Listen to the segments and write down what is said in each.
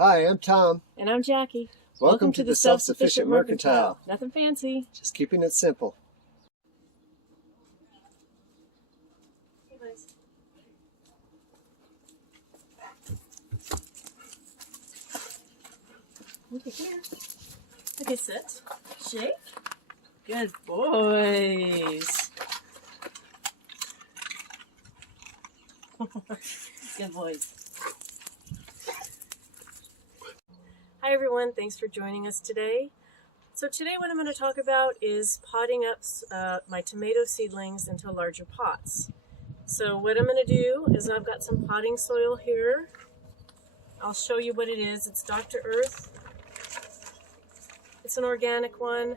Hi, I'm Tom. And I'm Jackie. Welcome to the Self-Sufficient Mercantile. Nothing fancy. Just keeping it simple. Look at here. Okay, sit. Shake. Good boys. Good boys. Hi everyone, thanks for joining us today. So today what I'm going to talk about is potting up my tomato seedlings into larger pots. So what I'm going to do is I've got some potting soil here. I'll show you what it is. It's Dr. Earth. It's an organic one.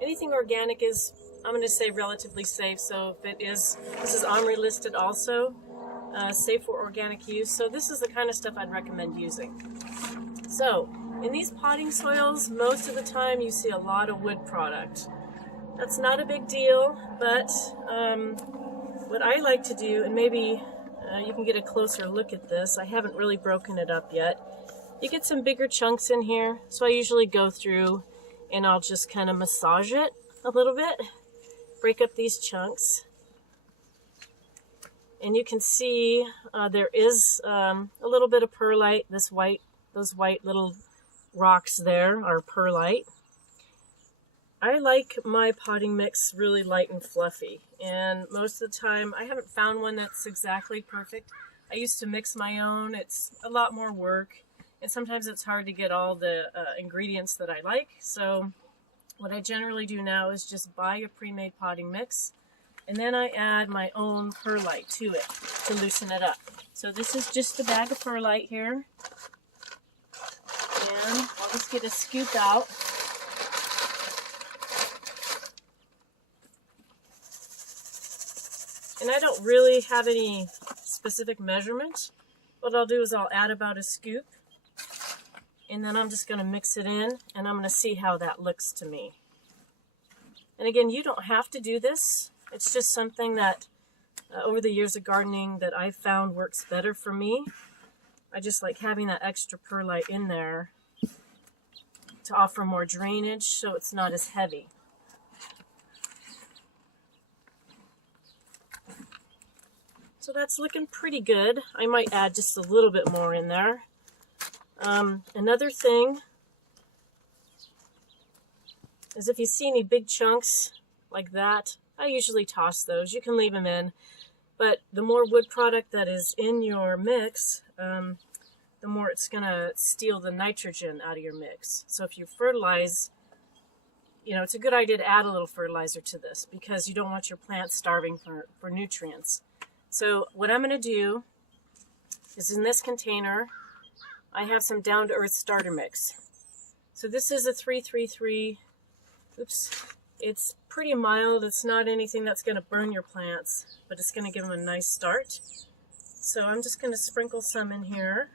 Anything organic is, I'm going to say, relatively safe. So if it is, this is OMRI listed also, safe for organic use. So this is the kind of stuff I'd recommend using. So in these potting soils, most of the time you see a lot of wood product. That's not a big deal, but what I like to do, and maybe you can get a closer look at this, I haven't really broken it up yet. You get some bigger chunks in here, so I usually go through and I'll just kind of massage it a little bit, break up these chunks. And you can see there is a little bit of perlite. Those white little rocks there are perlite. I like my potting mix really light and fluffy, and most of the time I haven't found one that's exactly perfect. I used to mix my own. It's a lot more work, and sometimes it's hard to get all the ingredients that I like. So what I generally do now is just buy a pre-made potting mix, and then I add my own perlite to it to loosen it up. So this is just a bag of perlite here, and I'll just get a scoop out. And I don't really have any specific measurement. What I'll do is I'll add about a scoop, and then I'm just going to mix it in, and I'm going to see how that looks to me. And again, you don't have to do this. It's just something that over the years of gardening that I've found works better for me. I just like having that extra perlite in there to offer more drainage so it's not as heavy. So that's looking pretty good. I might add just a little bit more in there. Another thing is if you see any big chunks like that, I usually toss those. You can leave them in, but the more wood product that is in your mix, the more it's going to steal the nitrogen out of your mix. So if you fertilize, you know, it's a good idea to add a little fertilizer to this because you don't want your plants starving for nutrients. So what I'm going to do is in this container, I have some down-to-earth starter mix. So this is a 3-3-3. Oops. It's pretty mild. It's not anything that's going to burn your plants, but it's going to give them a nice start. So I'm just going to sprinkle some in here.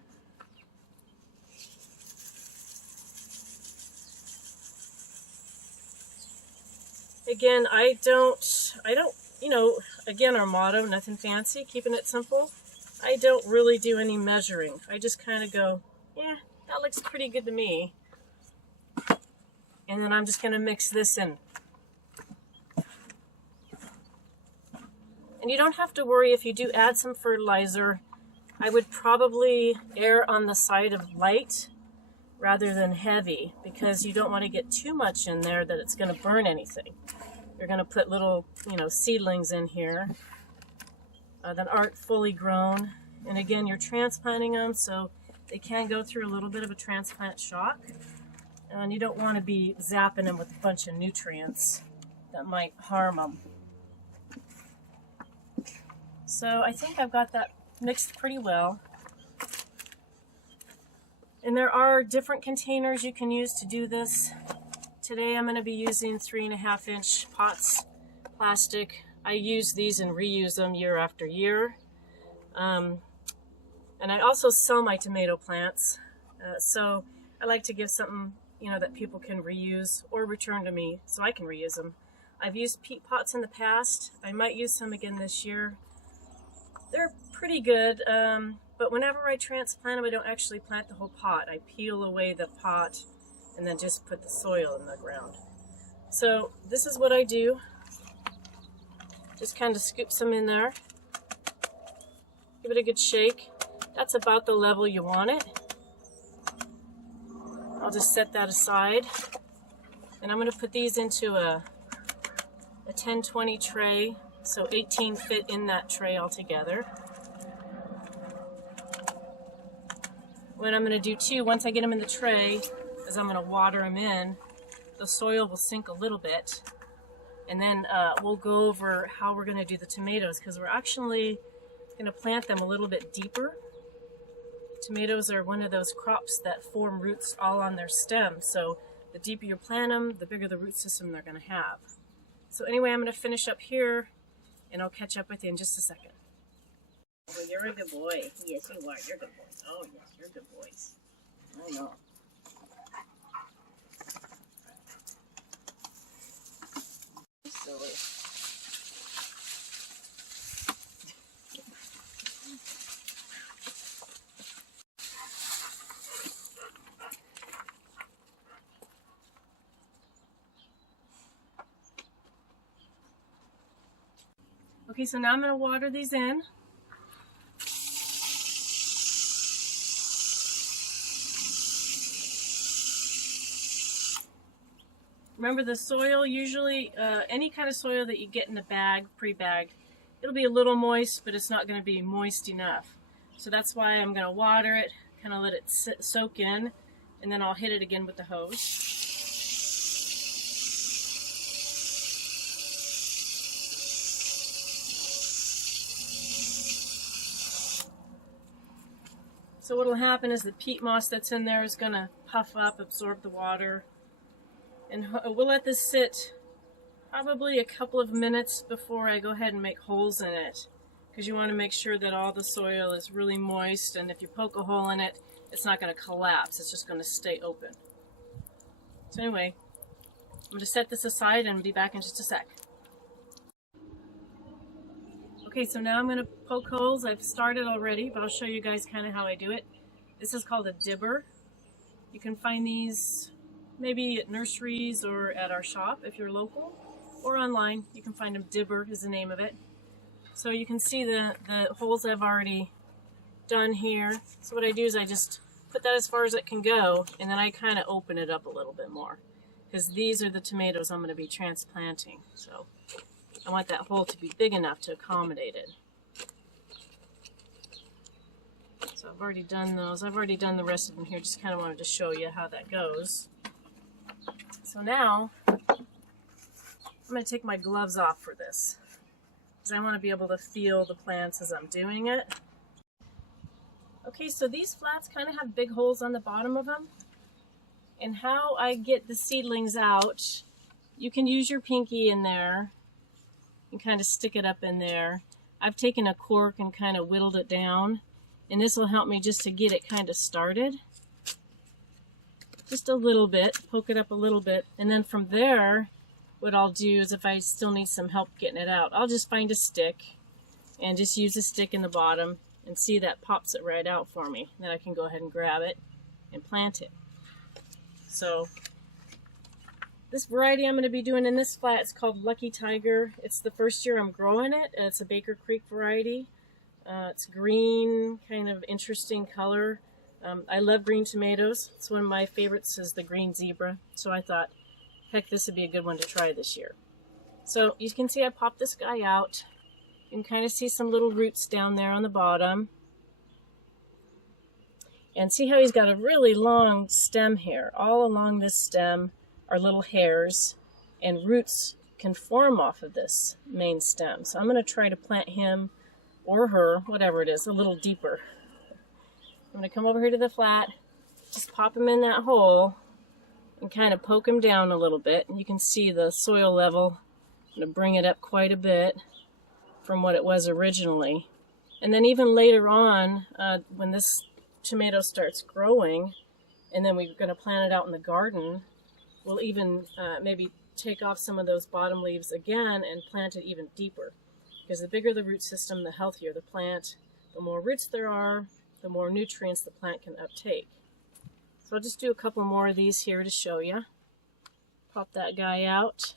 Again, I don't, you know, again, our motto, nothing fancy, keeping it simple. I don't really do any measuring. I just kind of go, yeah, that looks pretty good to me. And then I'm just going to mix this in. And you don't have to worry if you do add some fertilizer. I would probably err on the side of light rather than heavy because you don't want to get too much in there that it's going to burn anything. You're going to put little, you know, seedlings in here that aren't fully grown. And again, you're transplanting them, so they can go through a little bit of a transplant shock. And you don't want to be zapping them with a bunch of nutrients that might harm them. So I think I've got that mixed pretty well. And there are different containers you can use to do this. Today I'm going to be using 3.5-inch pots, plastic. I use these and reuse them year after year. And I also sell my tomato plants. So I like to give something, you know, that people can reuse or return to me so I can reuse them. I've used peat pots in the past. I might use some again this year. They're pretty good. But whenever I transplant them, I don't actually plant the whole pot. I peel away the pot and then just put the soil in the ground. So this is what I do. Just kind of scoop some in there. Give it a good shake. That's about the level you want it. I'll just set that aside. And I'm going to put these into a 10-20 tray. So 18 fit in that tray altogether. What I'm going to do too, once I get them in the tray, is I'm going to water them in. The soil will sink a little bit. And then we'll go over how we're going to do the tomatoes, because we're actually going to plant them a little bit deeper. Tomatoes are one of those crops that form roots all on their stem. So the deeper you plant them, the bigger the root system they're going to have. So anyway, I'm going to finish up here, and I'll catch up with you in just a second. Well, you're a good boy. Yes, you are. You're a good boy. Oh, yes, you're good boys. I know. Silly. Okay, so now I'm going to water these in. Remember, the soil, usually any kind of soil that you get in the bag, pre-bagged, it'll be a little moist, but it's not going to be moist enough. So that's why I'm going to water it, kind of let it soak in, and then I'll hit it again with the hose. So what will happen is the peat moss that's in there is going to puff up, absorb the water. And we'll let this sit probably a couple of minutes before I go ahead and make holes in it, because you want to make sure that all the soil is really moist, and if you poke a hole in it, it's not going to collapse, it's just going to stay open. So anyway, I'm going to set this aside and be back in just a sec. Okay, so now I'm going to poke holes. I've started already, but I'll show you guys kind of how I do it. This is called a dibber. You can find these maybe at nurseries or at our shop if you're local, or online. You can find them. Dibber is the name of it. So you can see the holes I've already done here. So what I do is I just put that as far as it can go, and then I kind of open it up a little bit more, because these are the tomatoes I'm going to be transplanting. So I want that hole to be big enough to accommodate it. So I've already done those. I've already done the rest of them here. Just kind of wanted to show you how that goes. So now I'm going to take my gloves off for this, because I want to be able to feel the plants as I'm doing it. Okay, so these flats kind of have big holes on the bottom of them. And how I get the seedlings out, you can use your pinky in there and kind of stick it up in there. I've taken a cork and kind of whittled it down, and this will help me just to get it kind of started. Just a little bit, poke it up a little bit, and then from there, what I'll do is if I still need some help getting it out, I'll just find a stick and just use a stick in the bottom, and see that pops it right out for me. Then I can go ahead and grab it and plant it. So this variety I'm going to be doing in this flat is called Lucky Tiger. It's the first year I'm growing it. It's a Baker Creek variety. It's green, kind of interesting color. I love green tomatoes. It's one of my favorites is the green zebra. So I thought, heck, this would be a good one to try this year. So you can see I popped this guy out. You can kind of see some little roots down there on the bottom. And see how he's got a really long stem here. All along this stem are little hairs, and roots can form off of this main stem. So I'm going to try to plant him or her, whatever it is, a little deeper. I'm going to come over here to the flat, just pop him in that hole, and kind of poke him down a little bit. And you can see the soil level. I'm going to bring it up quite a bit from what it was originally. And then even later on, when this tomato starts growing, and then we're going to plant it out in the garden, we'll even maybe take off some of those bottom leaves again and plant it even deeper. Because the bigger the root system, the healthier the plant. The more roots there are, the more nutrients the plant can uptake. So I'll just do a couple more of these here to show you. Pop that guy out.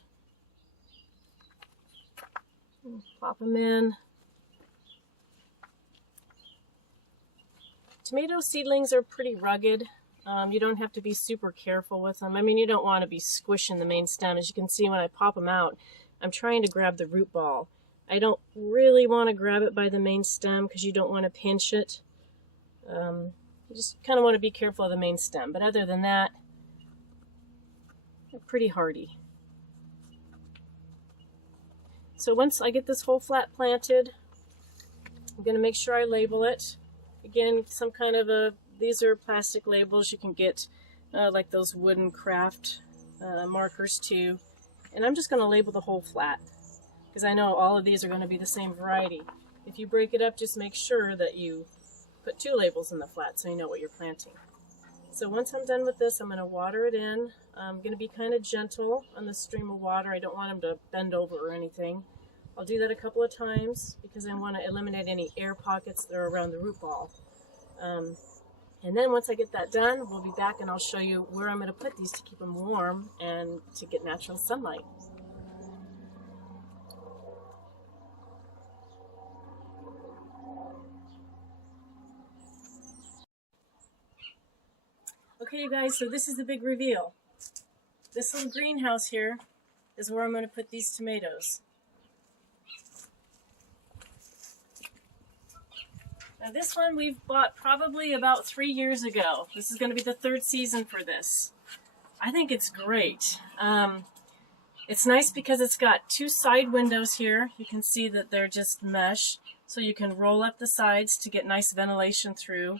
Pop them in. Tomato seedlings are pretty rugged. You don't have to be super careful with them. I mean, you don't want to be squishing the main stem. As you can see, when I pop them out, I'm trying to grab the root ball. I don't really want to grab it by the main stem because you don't want to pinch it. You just kind of want to be careful of the main stem. But other than that, they're pretty hardy. So once I get this whole flat planted, I'm going to make sure I label it. Again, some kind of these are plastic labels. You can get like those wooden craft markers too. And I'm just going to label the whole flat because I know all of these are going to be the same variety. If you break it up, just make sure that you put 2 labels in the flat so you know what you're planting. So once I'm done with this, I'm going to water it in. I'm going to be kind of gentle on the stream of water. I don't want them to bend over or anything. I'll do that a couple of times because I want to eliminate any air pockets that are around the root ball. And then once I get that done, we'll be back and I'll show you where I'm going to put these to keep them warm and to get natural sunlight. Okay, you guys, so this is the big reveal. This little greenhouse here is where I'm going to put these tomatoes. Now this one we've bought probably about 3 years ago. This is going to be the 3rd season for this. I think it's great. It's nice because it's got 2 side windows here. You can see that they're just mesh, so you can roll up the sides to get nice ventilation through.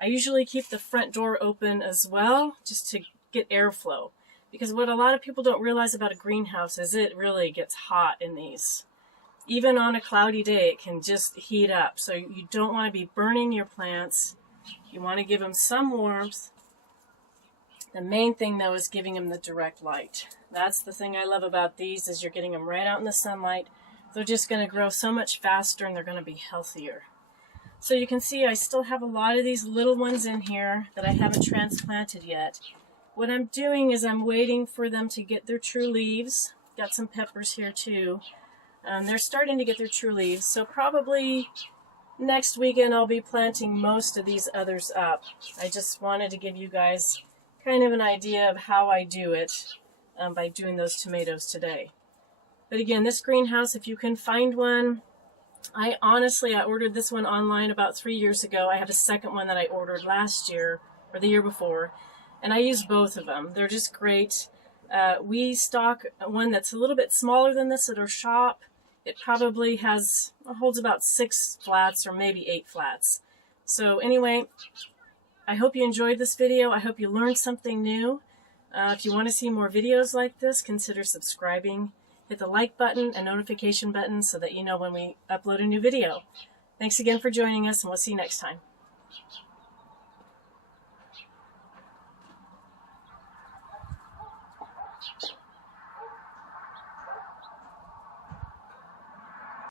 I usually keep the front door open as well, just to get airflow. Because what a lot of people don't realize about a greenhouse is it really gets hot in these. Even on a cloudy day, it can just heat up. So you don't want to be burning your plants. You want to give them some warmth. The main thing, though, is giving them the direct light. That's the thing I love about these, is you're getting them right out in the sunlight. They're just going to grow so much faster and they're going to be healthier. So you can see I still have a lot of these little ones in here that I haven't transplanted yet. What I'm doing is I'm waiting for them to get their true leaves. Got some peppers here too. They're starting to get their true leaves, so probably next weekend I'll be planting most of these others up. I just wanted to give you guys kind of an idea of how I do it by doing those tomatoes today. But again, this greenhouse, if you can find one, I ordered this one online about 3 years ago. I have a second one that I ordered last year or the year before, and I use both of them. They're just great. We stock one that's a little bit smaller than this at our shop. It probably holds about 6 flats or maybe 8 flats. So anyway, I hope you enjoyed this video. I hope you learned something new. If you want to see more videos like this, consider subscribing. Hit the like button and notification button so that you know when we upload a new video. Thanks again for joining us, and we'll see you next time.